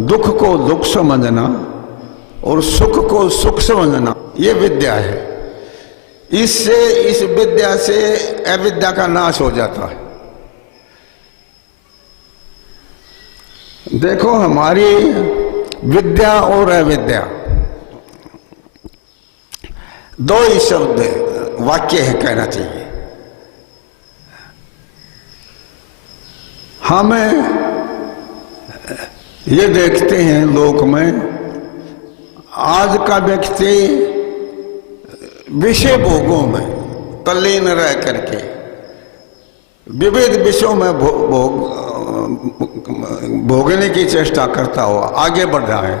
दुख को दुख समझना और सुख को सुख समझना, ये विद्या है। इससे, इस विद्या से अविद्या का नाश हो जाता है। देखो, हमारी विद्या और अविद्या दो ही शब्द वाक्य है कहना चाहिए। हम ये देखते हैं लोक में, आज का व्यक्ति विषय भोगों में तल्लीन रह करके विविध विषयों में भोगने की चेष्टा करता हुआ आगे बढ़ रहा है।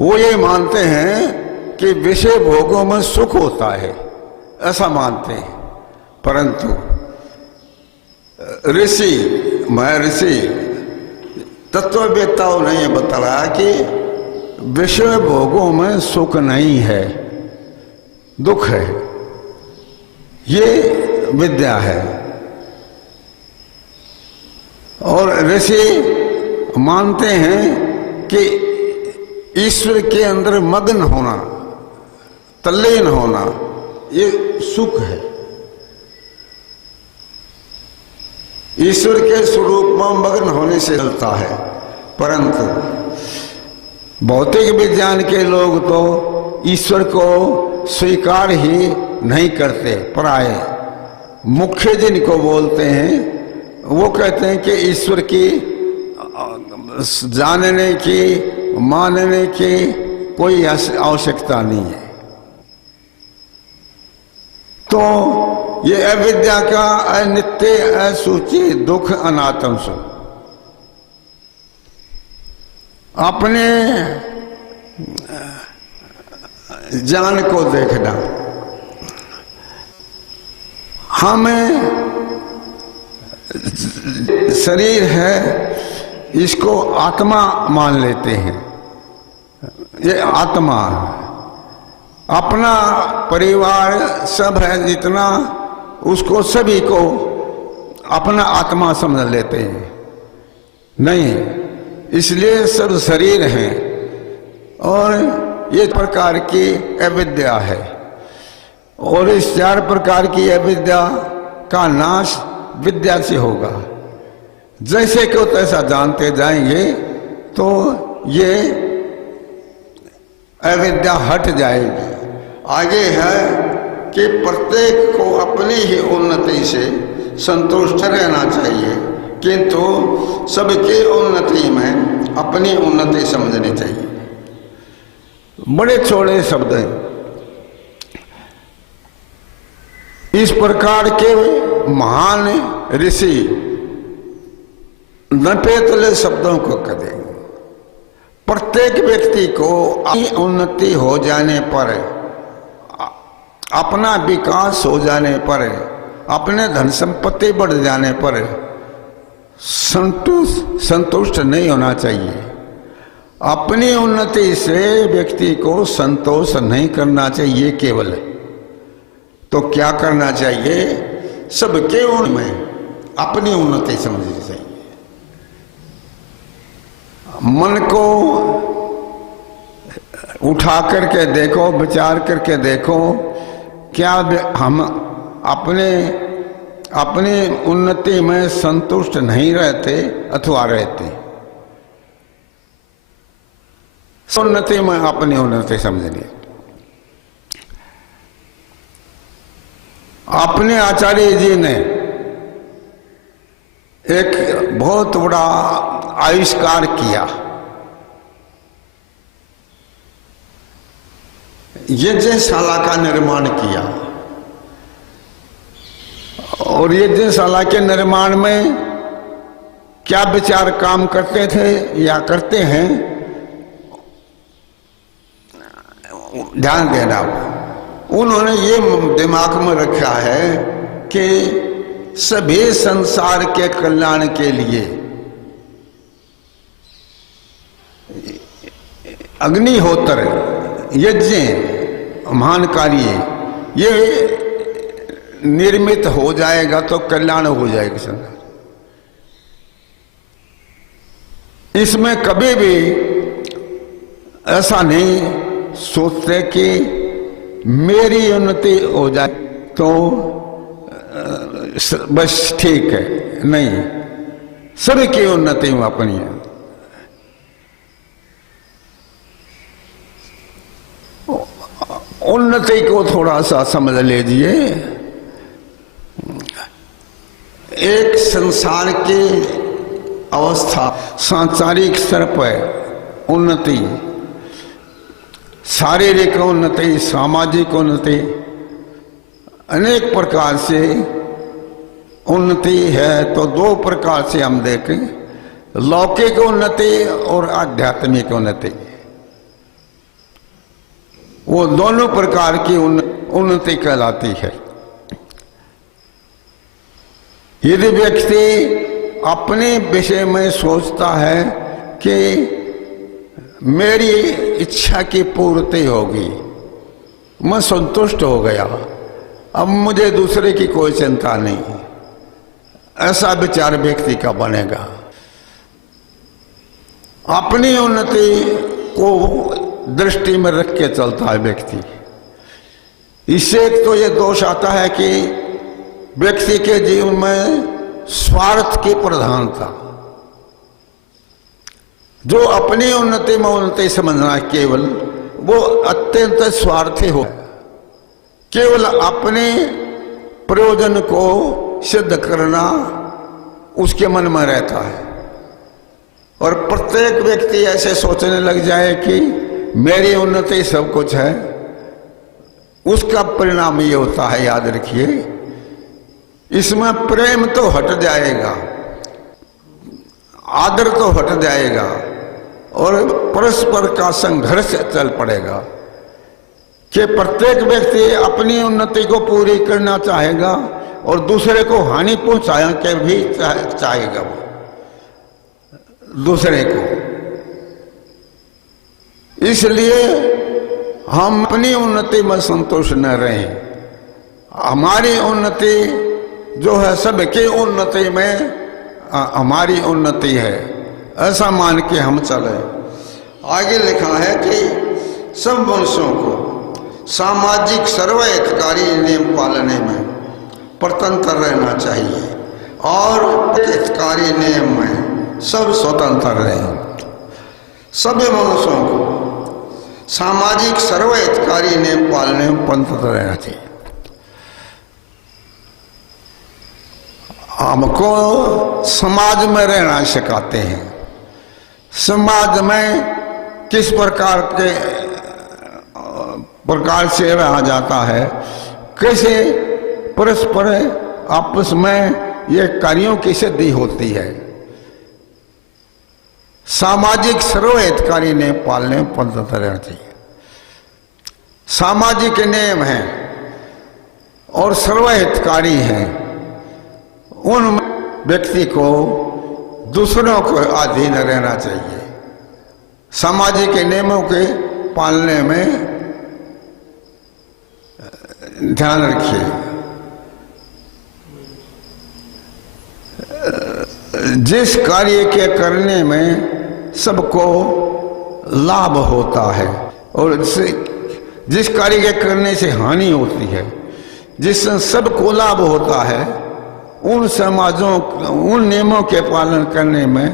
वो ये मानते हैं कि विषय भोगों में सुख होता है, ऐसा मानते हैं। परंतु महर्षि तत्ववेत्ताओं ने यह बताया कि विषय भोगों में सुख नहीं है, दुख है। ये विद्या है। और ऋषि मानते हैं कि ईश्वर के अंदर मग्न होना, तल्लीन होना, ये सुख है। ईश्वर के स्वरूप में मग्न होने से चलता है। परंतु भौतिक विज्ञान के लोग तो ईश्वर को स्वीकार ही नहीं करते। पराय मुख्य जिनको बोलते हैं वो कहते हैं कि ईश्वर की जानने की, मानने की कोई आवश्यकता नहीं है। तो ये अविद्या का अनित्य, असूची, दुख, अनात्म सुख अपने ज्ञान को देखना। हमें शरीर है, इसको आत्मा मान लेते हैं। ये आत्मा, अपना परिवार सब है जितना, उसको सभी को अपना आत्मा समझ लेते हैं। नहीं, इसलिए सब शरीर हैं। और ये प्रकार की अविद्या है। और इस 4 प्रकार की अविद्या का नाश विद्या से होगा। जैसे क्यों तैसा जानते जाएंगे तो ये अविद्या हट जाएगी। आगे है कि प्रत्येक को अपनी ही उन्नति से संतुष्ट रहना चाहिए, किंतु सबकी उन्नति में अपनी उन्नति समझनी चाहिए। बड़े छोटे शब्द हैं। इस प्रकार के महान ऋषि नपेतले शब्दों को कहेंगे। प्रत्येक व्यक्ति को अपनी उन्नति हो जाने पर, अपना विकास हो जाने पर, अपने धन संपत्ति बढ़ जाने पर संतुष्ट नहीं होना चाहिए। अपनी उन्नति से व्यक्ति को संतोष नहीं करना चाहिए केवल। तो क्या करना चाहिए? सबके में अपनी उन्नति समझनी चाहिए। मन को उठा करके देखो, विचार करके देखो, क्या हम अपनी उन्नति में संतुष्ट नहीं रहते अथवा रहते? उन्नति में अपनी उन्नति समझनी। अपने आचार्य जी ने एक बहुत बड़ा आविष्कार किया। यज्ञशाला का निर्माण किया। और यज्ञशाला के निर्माण में क्या विचार काम करते थे या करते हैं, ध्यान देना। उन्होंने ये दिमाग में रखा है कि सभी संसार के कल्याण के लिए अग्निहोत्र, यज्ञ, महान कार्य ये निर्मित हो जाएगा तो कल्याण हो जाएगा संसार। इसमें कभी भी ऐसा नहीं सोचते कि मेरी उन्नति हो जाए तो बस ठीक है, नहीं, सभी की उन्नति में अपनी है। उन्नति को थोड़ा सा समझ लीजिए। एक संसार की अवस्था, सांसारिक स्तर पर उन्नति, शारीरिक उन्नति, सामाजिक उन्नति, अनेक प्रकार से उन्नति है। तो दो प्रकार से हम देखें, लौकिक उन्नति और आध्यात्मिक उन्नति। वो दोनों प्रकार की उन्नति कहलाती है। यदि व्यक्ति अपने विषय में सोचता है कि मेरी इच्छा की पूर्ति होगी, मैं संतुष्ट हो गया, अब मुझे दूसरे की कोई चिंता नहीं, ऐसा विचार व्यक्ति का बनेगा। अपनी उन्नति को दृष्टि में रख के चलता है व्यक्ति। इससे तो ये दोष आता है कि व्यक्ति के जीवन में स्वार्थ की प्रधानता। जो अपनी उन्नति में उन्नति समझना है केवल, वो अत्यंत स्वार्थी हो, केवल अपने प्रयोजन को सिद्ध करना उसके मन में रहता है। और प्रत्येक व्यक्ति ऐसे सोचने लग जाए कि मेरी उन्नति सब कुछ है, उसका परिणाम ये होता है, याद रखिए, इसमें प्रेम तो हट जाएगा, आदर तो हट जाएगा और परस्पर का संघर्ष चल पड़ेगा कि प्रत्येक व्यक्ति अपनी उन्नति को पूरी करना चाहेगा और दूसरे को हानि पहुंचाने के भी चाहेगा वो दूसरे को। इसलिए हम अपनी उन्नति में संतुष्ट न रहें। हमारी उन्नति जो है सबकी उन्नति में हमारी उन्नति है, ऐसा मान के हम चले। आगे लिखा है कि सब मनुष्यों को सामाजिक सर्वहितकारी नियम पालने में स्वतंत्र रहना चाहिए और हितकारी नियम में सब स्वतंत्र रहें। सभी मनुष्यों को सामाजिक सर्वहितकारी नियम पालने में स्वतंत्र रहना चाहिए। हमको समाज में रहना सिखाते हैं। समाज में किस प्रकार से रहा जाता है, कैसे परस्पर आपस में ये कार्यों की सिद्धि होती है। सामाजिक सर्वहितकारी नियम पालने में स्वतंत्र रहना चाहिए। सामाजिक नियम हैं और सर्वहितकारी हैं, उन व्यक्ति को दूसरों को अधीन रहना चाहिए। सामाजिक नियमों के पालने में ध्यान रखिए। जिस कार्य के करने में सबको लाभ होता है और जिस कार्य के करने से हानि होती है, जिससे सबको लाभ होता है, उन समाजों, उन नियमों के पालन करने में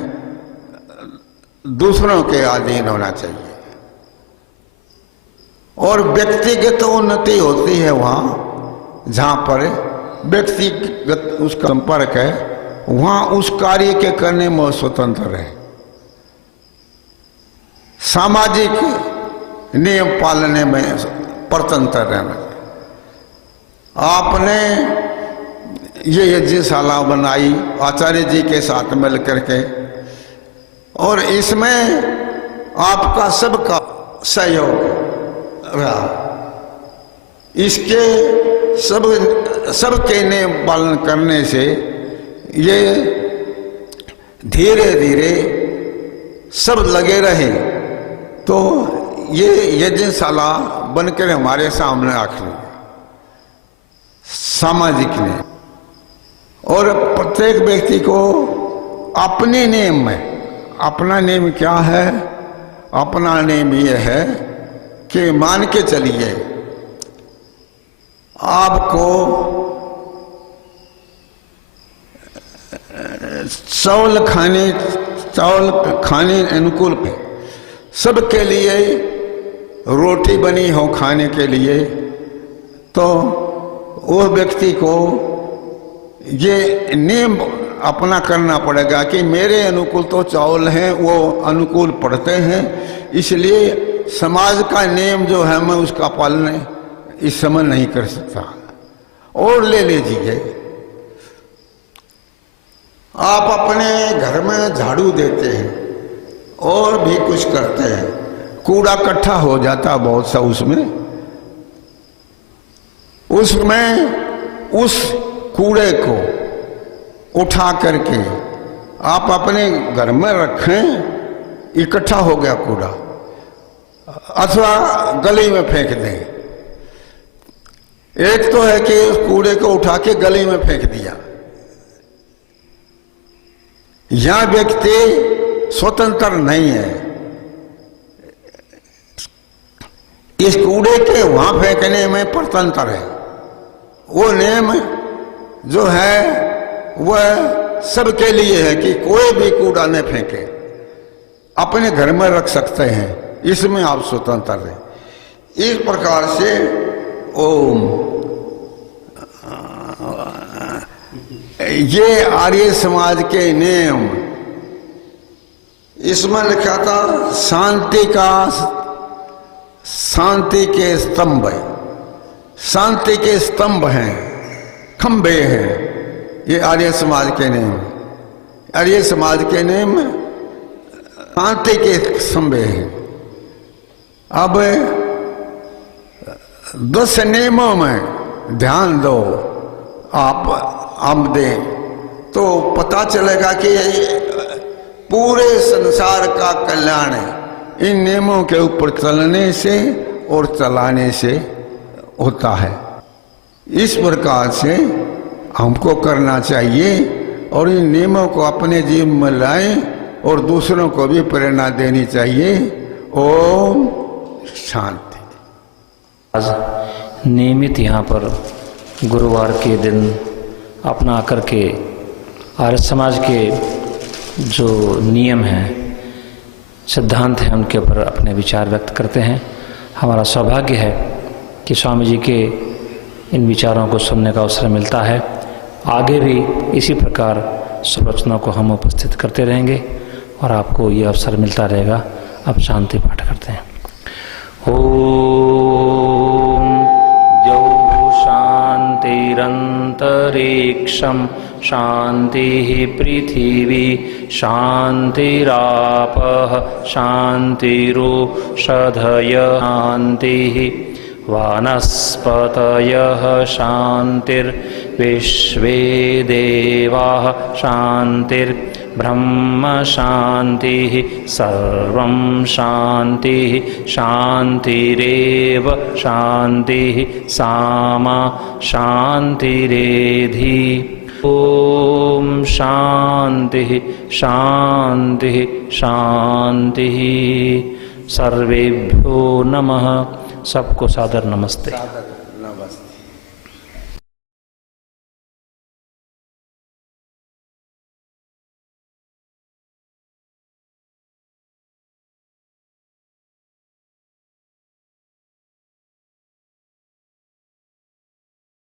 दूसरों के अधीन होना चाहिए। और व्यक्तिगत उन्नति होती है वहां जहां पर व्यक्तिगत उसका संपर्क है, वहां उस कार्य के करने में स्वतंत्र है। सामाजिक नियम पालने में स्वतंत्र रहना। आपने ये यज्ञशाला बनाई आचार्य जी के साथ मिल करके, और इसमें आपका सबका सहयोग रहा। इसके सबके नियम पालन करने से ये धीरे धीरे सब लगे रहे तो ये यज्ञशाला बनकर हमारे सामने आखिरी सामाजिक नियम। और प्रत्येक व्यक्ति को अपने नियम में, अपना नियम क्या है? अपना नियम ये है कि मान के चलिए आपको चावल खाने अनुकूल पे सबके लिए रोटी बनी हो खाने के लिए, तो वो व्यक्ति को ये नियम अपना करना पड़ेगा कि मेरे अनुकूल तो चावल हैं, वो अनुकूल पड़ते हैं, इसलिए समाज का नियम जो है मैं उसका पालन इस समय नहीं कर सकता। और ले लीजिए, आप अपने घर में झाड़ू देते हैं और भी कुछ करते हैं, कूड़ा इकट्ठा हो जाता बहुत सा, उसमें उस कूड़े को उठा करके आप अपने घर में रखें, इकट्ठा हो गया कूड़ा, अथवा गली में फेंक दें। एक तो है कि उस कूड़े को उठा के गली में फेंक दिया, यह व्यक्ति स्वतंत्र नहीं है, इस कूड़े के वहां फेंकने में परतंत्र है। वो नियम जो है वह सबके लिए है कि कोई भी कूड़ा न फेंके, अपने घर में रख सकते हैं, इसमें आप स्वतंत्र हैं। इस प्रकार से ओम ये आर्य समाज के नियम, इसमें लिखा था शांति के स्तंभ है, शांति के स्तंभ हैं, खंबे हैं, ये आर्य समाज के नियम। आर्य समाज के नियम शांति के स्तंभ हैं। अब 10 नियमों में ध्यान दो आप दें तो पता चलेगा कि पूरे संसार का कल्याण इन नियमों के ऊपर चलने से और चलाने से होता है। इस प्रकार से हमको करना चाहिए और इन नियमों को अपने जीवन में लाएं और दूसरों को भी प्रेरणा देनी चाहिए। ओम शांति। आज नियमित यहाँ पर गुरुवार के दिन अपना करके आर्य समाज के जो नियम हैं, सिद्धांत हैं, उनके ऊपर अपने विचार व्यक्त करते हैं। हमारा सौभाग्य है कि स्वामी जी के इन विचारों को सुनने का अवसर मिलता है। आगे भी इसी प्रकार संरचना को हम उपस्थित करते रहेंगे और आपको ये अवसर मिलता रहेगा। अब शांति पाठ करते हैं। ओम द्यौ शांतिरंतरिक्षं शांतिः पृथिवी शांतिरापः शांतिरोषधयः शांतिः वनस्पतयः शांतिर्विश्वे देवाः शांतिर्ब्रह्म शांतिः सर्वं शांतिः शांतिरेव शांतिः सामा शांतिरेधि। ओम शांतिः शांतिः शांतिः। सर्वेभ्यो नमः। सबको सादर नमस्ते।